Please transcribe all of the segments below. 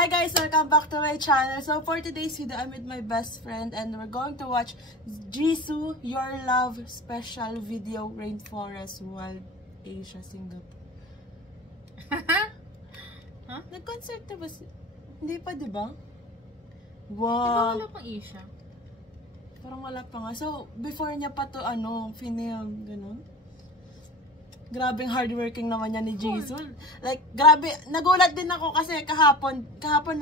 Hi guys, welcome back to my channel. So for today's video, I'm with my best friend and we're going to watch Jisoo Your Love special video, Rainforest Wild Asia, Singapore. Huh? Nag-concert na ba? Hindi pa, di ba? Di ba Wow. wala pang Asia? Parang wala pa nga. So, before niya pa to, film, gano'n. Grabing hardworking naman niya ni Jisoo. Like, grabe, nagulat din ako kasi kahapon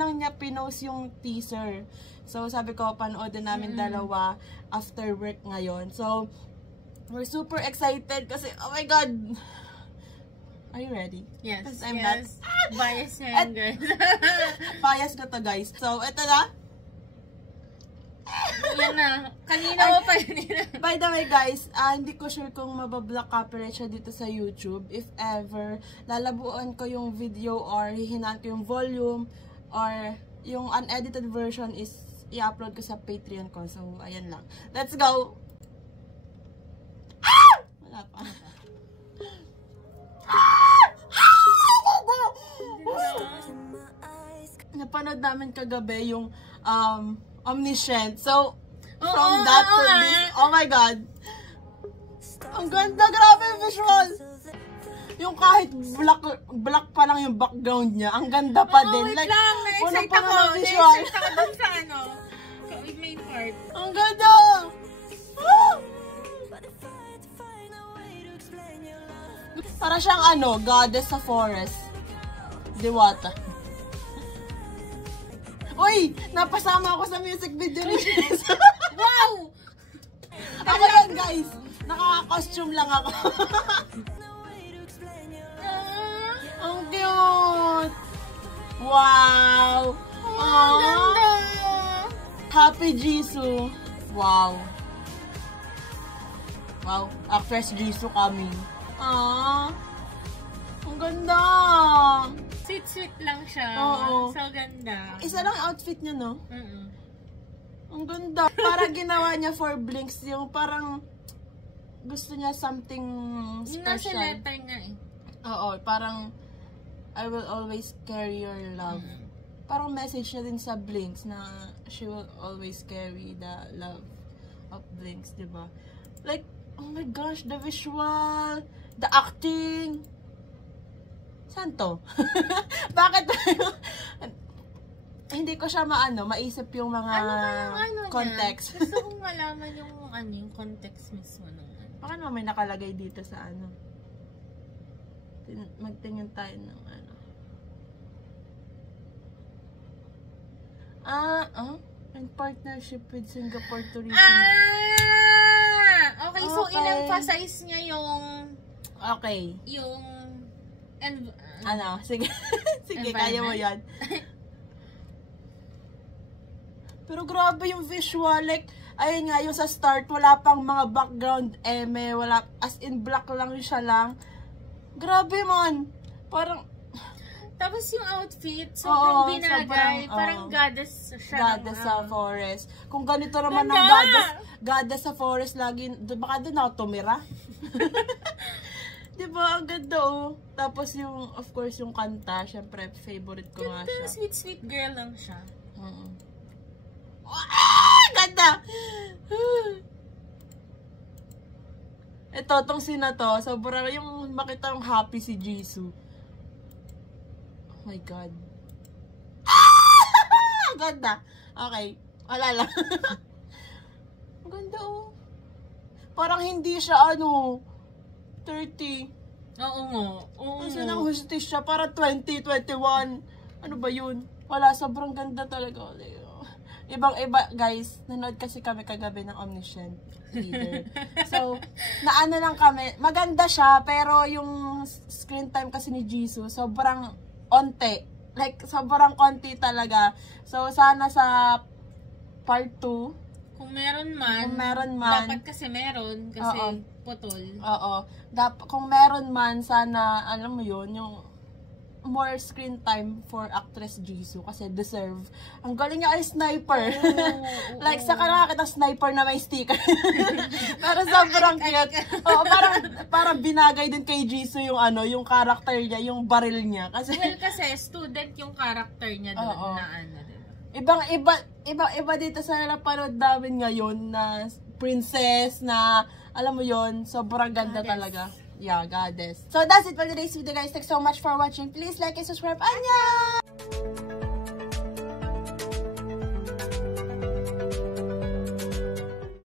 lang niya pinost yung teaser. So, sabi ko, panoodin namin dalawa after work ngayon. So, we're super excited kasi, oh my God! Are you ready? Yes, Because I'm yes. Bias At- yan, guys. Bias ko to, guys. So, eto na. Yan na. Kanina mo pa yun. By the way guys, hindi ko sure kung mabablock copyright siya dito sa YouTube. If ever, lalabuan ko yung video or hihinaan ko yung volume or yung unedited version is i-upload ko sa Patreon ko. So, ayan lang. Let's go! Ah! Wala pa. Napanood namin kagabi yung Omniscient. So, from that to this, oh my God. Ang ganda, grabe yung visual. Yung kahit black pa lang yung background niya, ang ganda pa din. Wait lang, na-excite ako. Na-excite ako dun sa main part. Ang ganda! Woo! Para siyang goddess sa forest. Diwata. Uy! Napasama ako sa music video ni Jisoo. Wow! Ako yan, guys. Nakaka-costume lang ako. Ang cute! Wow! Ang ganda! Happy Jisoo. Wow. Wow. Actress Jisoo coming. Ang ganda! Sweet lang siya. Oo. So ganda. Isa lang outfit niya, no? Ang ganda. Para ginawa niya for Blinks. Yung parang gusto niya something Yung nasa special. letter nga eh. Oo, parang I will always carry your love. Parang message niya din sa Blinks na she will always carry the love of Blinks, di ba? Like, oh my gosh, the visual, the acting. Saan to? Bakit? Hindi ko siya maisip yung mga context. Niya? Gusto kong malaman yung context mismo nung Baka naman may nakalagay dito sa Magtingin tayo ng in partnership with Singapore Tourism. Okay, so in-emphasize niya yung sige. Sige, kaya mo yan. Pero grabe yung visual. Like, ayun nga, yung sa start, wala pang mga background wala, as in black lang siya lang. Grabe man. Parang, tapos yung outfit, sobrang binagay. Parang goddess siya. Goddess sa forest. Kung ganito naman ang goddess sa forest, lagi, baka doon ako tumira. Diba? Ang ganda Tapos yung, of course, yung kanta, syempre, favorite ko nga siya. Sweet girl lang siya. Ganda! Ito, tong sina to, sobrang yung makita yung happy si Jisoo. Oh my God. Ang ganda. Okay, wala lang. Ang ganda Parang hindi siya 30. Oo nga. Kasi nang hustis siya para 2021. Ano ba yun? Wala, sobrang ganda talaga. Ibang-iba, guys. Nanood kasi kami kagabi ng Omniscient Leader. So, naano lang kami. Maganda siya, pero yung screen time kasi ni Jisoo, sobrang onte. Like, sobrang konti talaga. So, sana sa part 2, kung meron man, dapat kasi meron, kasi putol. Oo. Kung meron man, sana, alam mo yun, yung more screen time for actress Jisoo kasi deserve. Ang galing niya ay sniper. Like, saka nakakita sniper na may sticker. Pero sobrang cute. Oo, parang binagay din kay Jisoo yung yung character niya, yung baril niya. Kasi, well, kasi student yung character niya doon na Ibang-iba dito sa napanood namin ngayon na princess na, alam mo yon, sobrang ganda talaga. Yeah, goddess. So that's it for today's video, guys. Thanks so much for watching. Please like and subscribe. Annyeong!